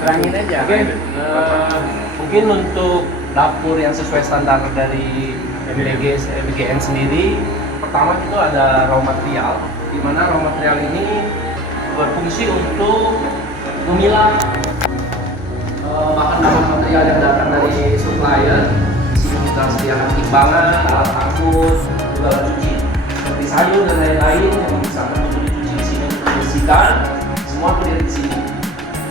Terangin aja. Oke, mungkin untuk dapur yang sesuai standar dari BGN sendiri, pertama itu ada raw material, di mana raw material ini berfungsi untuk memilah bahan-bahan material yang datang dari supplier. Di sini kita sediakan timbangan, alat angkut, juga alat cuci seperti sayur dan lain-lain yang bisa dicuci di sini untuk dibersihkan, semua berdiri di sini.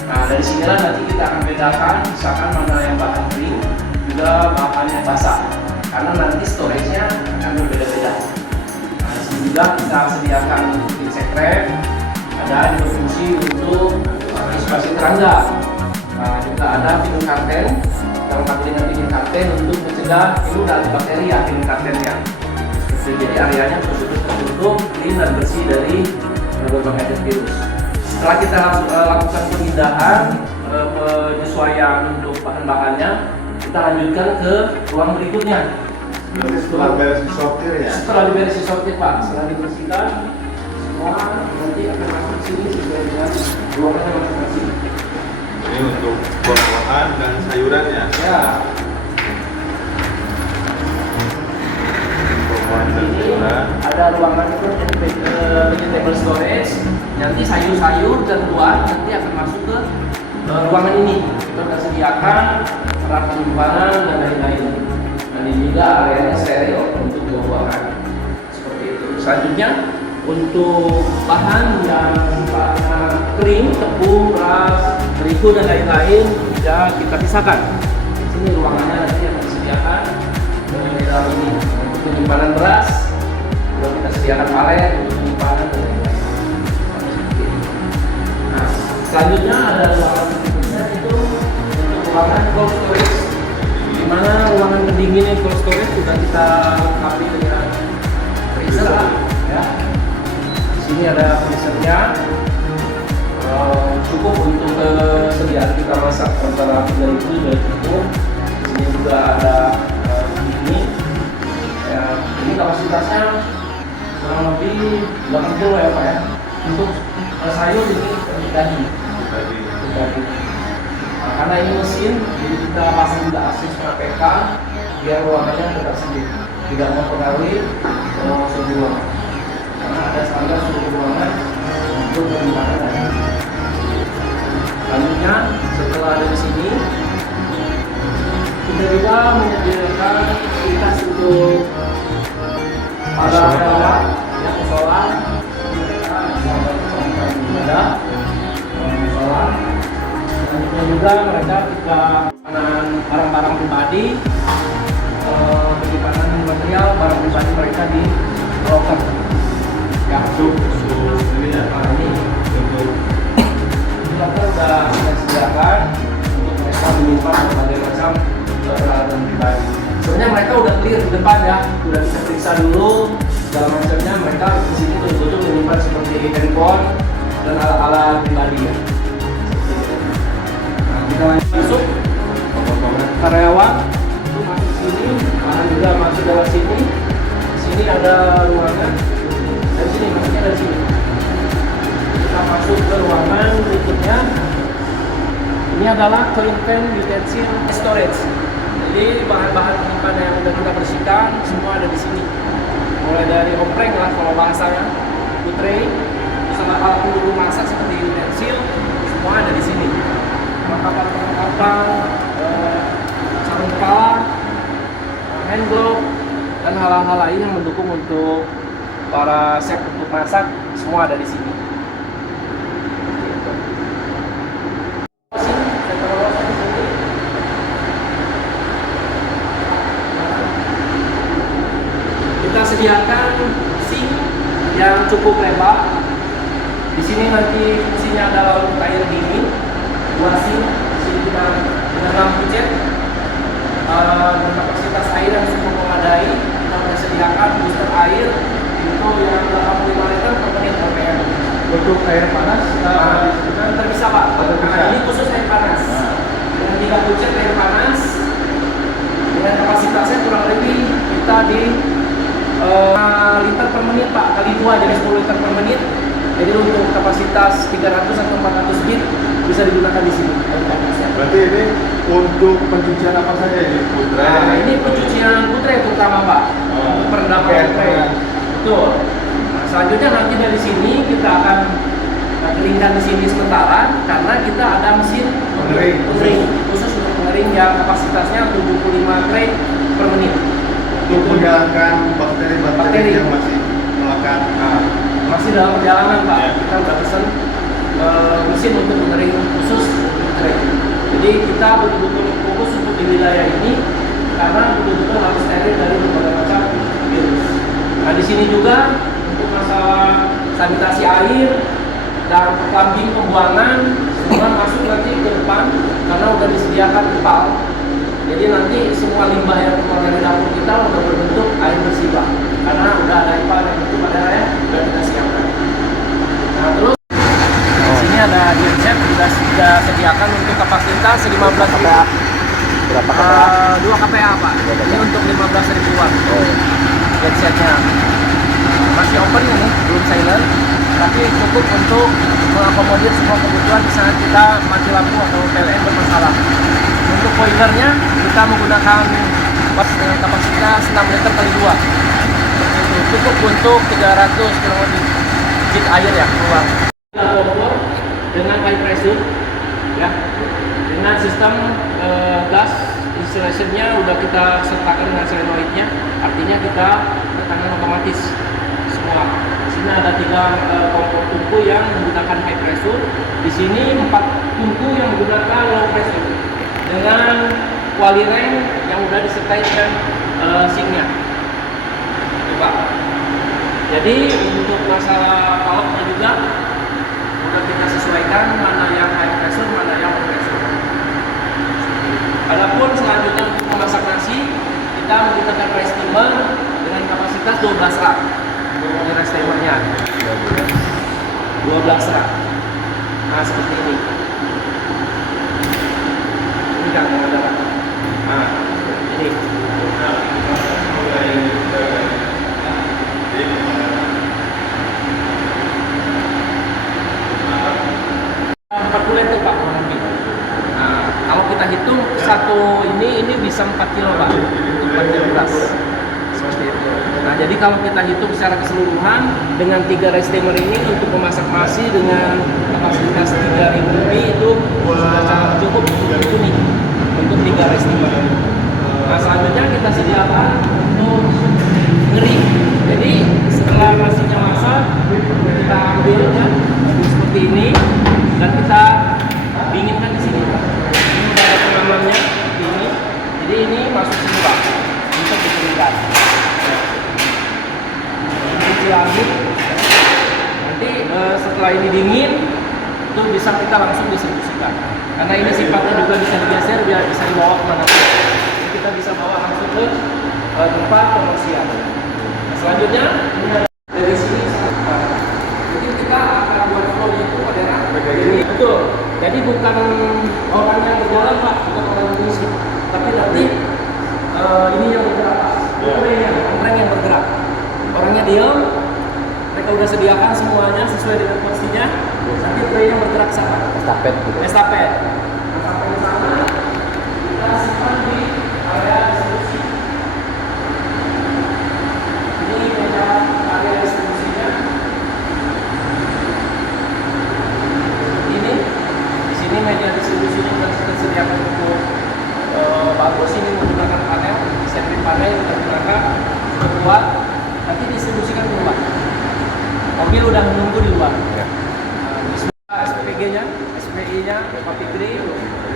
Nah, dari sinilah nanti kita akan bedakan misalkan mana yang bahan kering, juga bahan yang basah, karena nanti storage-nya akan berbeda-beda. Nah, di sini juga kita sediakan insect trap, ada yang berfungsi untuk isolasi serangga. Nah, juga ada film karten, yang dengan film karten untuk mencegah flu dan bakteri ya, film kartennya. Jadi areanya betul-betul tertutup, clean dan bersih dari berbagai virus. Setelah kita lakukan pemindahan, penyesuaian untuk bahan-bahannya, kita lanjutkan ke ruang berikutnya. Setelah beres disortir ya? Setelah diberes disortir Pak, setelah dibersihkan, semua nanti akan masuk ke sini sesuai dengan ruangannya masing-masing. Ini untuk buah-buahan dan sayuran ya? Ya. Buah-buahan dan Ini sayuran. ada ruangan itu vegetable storage. Nanti sayur-sayur dan buah nanti akan masuk ke ruangan ini. Kita akan sediakan rak penyimpanan dan lain-lain. Dan ini juga areanya steril untuk buah-buahan. Seperti itu. Selanjutnya untuk bahan yang sifatnya kering, tepung, beras, terigu dan lain-lain ya kita pisahkan. Di sini ruangannya nanti akan disediakan di dalam ini untuk penyimpanan beras. Juga kita sediakan palet untuk penyimpanan dan lain-lain. Nah, selanjutnya ada ruangan berikutnya itu untuk ruangan cold storage, di mana ruangan pendinginnya cold storage sudah kita lengkapi dengan freezer ya. Di sini ada freezernya, cukup untuk kesediaan kita masak antara 3 itu sudah cukup. Di sini juga ada ini ya, ini kapasitasnya kurang lebih 80 ya Pak ya. Untuk sayur ini daging. Nah, karena ini mesin, jadi kita pasang juga akses PPK biar ruangannya tetap sendiri, tidak mempengaruhi suhu ruangan. Karena ada standar suhu ruangan untuk penyimpanan daging. Selanjutnya setelah dari sini kita juga menyediakan fasilitas untuk para relawan yang sholat, mereka bisa melakukan ibadah, sholat. Selanjutnya juga mereka jika barang-barang pribadi, penyimpanan material barang pribadi mereka di locker. Ya, ini ya, ini untuk locker sudah kita sediakan untuk mereka menyimpan berbagai macam peralatan pribadi. Sebenarnya mereka udah clear di depan ya, udah bisa periksa dulu segala macamnya. Mereka di sini betul-betul menyimpan seperti handphone dan alat-alat pribadi ya. Nah, kita masuk karyawan itu masuk sini, bahan juga masuk lewat sini. Di sini ada ruangan, dari sini masuknya dari sini. Kita masuk ke ruangan berikutnya. Ini adalah clean utensil storage. Jadi bahan-bahan penyimpanan yang sudah kita bersihkan semua ada di sini. Mulai dari opreng lah kalau bahasanya, tray, sama alat pendukung masak seperti utensil, semua ada di sini. Perlengkapan, sarung kepala, hand glove, dan hal-hal lain yang mendukung untuk para chef untuk masak semua ada di sini. Kita sediakan sink yang cukup lebar. Di sini nanti fungsinya adalah untuk air dingin. 2 sink. Di sini kita dengan lampu cat dan kapasitas air yang cukup memadai. Kita sudah sediakan booster air itu yang 85 liter per menit RPM. Untuk air panas Terpisah Pak. Karena ini khusus air panas. Dengan 3 cat air panas dengan kapasitasnya kurang lebih kita di 5 liter per menit Pak, kali 2 jadi 10 liter per menit. Jadi untuk kapasitas 300 atau 400 bit bisa digunakan di sini. Berarti ini untuk pencucian apa saja ini? Putra. Nah, ini pencucian putre terutama Pak. Untuk perendaman putre. Betul. Nah, selanjutnya nanti dari sini kita akan keringkan di sini sementara karena kita ada mesin pengering khusus untuk pengering yang kapasitasnya 75 tray per menit. Untuk menghilangkan bakteri yang masih melekat. Nah, masih dalam perjalanan Pak. Ya. Kita udah pesen mesin untuk pengering khusus tray. Jadi kita betul-betul fokus untuk di wilayah ini karena betul-betul harus steril dari berbagai macam virus. Nah di sini juga untuk masalah sanitasi air dan plumbing pembuangan semua masuk nanti ke depan karena udah disediakan ipal. Jadi nanti semua limbah yang keluar dari dapur kita udah berbentuk air bersih Pak. Karena udah ada ipal yang bentuk pada air dan kita siapkan. Nah terus sini ada genset sudah sediakan untuk kapasitas 15 KPA. Berapa KPA? 2 KPA Pak. Ini untuk 15.000 watt. Gensetnya masih open ini, belum silent, tapi cukup untuk mengakomodir semua kebutuhan di saat kita mati lampu atau PLN bermasalah. Untuk boilernya kita menggunakan dengan kapasitas 6 liter kali 2. Cukup untuk 300 km bit air ya keluar. Kompor dengan high pressure ya, dengan sistem gas installation-nya udah kita sertakan dengan solenoidnya, artinya kita tekanan otomatis semua. Di sini ada 3 kompor tungku yang menggunakan high pressure, di sini 4 tungku yang menggunakan low pressure dengan quali rank yang udah disertai dengan sink-nya. Coba. Jadi untuk masalah paloknya juga udah kita sesuaikan mana yang high pressure, mana yang low pressure. Adapun selanjutnya untuk memasak nasi, kita menggunakan rice steamer dengan kapasitas 12 rak. Untuk rice steamernya 12 rak. Nah seperti ini. Ini kan yang ada. Nah ini. Itu Pak, nah, kalau kita hitung satu ini bisa 4 kilo Pak, untuk 4 kilo beras seperti itu. Nah jadi kalau kita hitung secara keseluruhan dengan 3 rice steamer ini untuk memasak nasi dengan kapasitas 3.000 lebih itu sudah sangat cukup untuk ini untuk 3 rice steamer. Nah selanjutnya kita sediakan untuk ngering. Jadi setelah nasinya masak kita ambilnya seperti ini dan kita dinginkan di sini. Ini udah ada pengamannya seperti ini. Jadi ini masuk sini Pak untuk dikeringkan. Ini lagi. Nanti setelah ini dingin itu bisa kita langsung distribusikan. Karena ini sifatnya juga bisa digeser biar bisa dibawa kemana pun. Jadi kita bisa bawa langsung ke tempat komersial. Nah, selanjutnya ini ada dari sini sangat cepat. Jadi kita akan buat flow-nya itu modern. Betul. Jadi bukan orang yang berjalan Pak, bukan orang yang mengisi, tapi nanti ini yang bergerak Pak. Orang yang bergerak. Orangnya diam. Mereka udah sediakan semuanya sesuai dengan porsinya. Nanti tray yang bergerak sana. Estafet gitu. Estafet. Nah, sampai di sana kita simpan di area distribusi. Ini meja area distribusinya. Ini media distribusinya sudah kita sediakan untuk bagus. Ini menggunakan panel, sentri panel yang tergunakan sudah kuat. Nanti distribusikan ke luar. Mobil udah menunggu di luar. Ya. SPG-nya, SPI-nya, Papi Green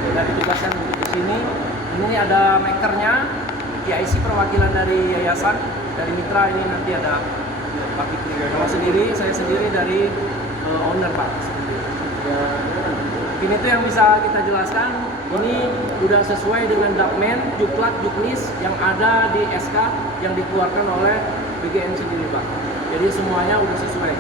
sudah ditugaskan untuk di sini. Ini ada makernya, PIC perwakilan dari yayasan, dari mitra. Ini nanti ada Papi Green. Saya sendiri dari owner Pak. Ini tuh yang bisa kita jelaskan. Ini sudah sesuai dengan Dapmen, Juklat, Juknis yang ada di SK yang dikeluarkan oleh BGN sendiri Pak. Jadi semuanya sudah sesuai.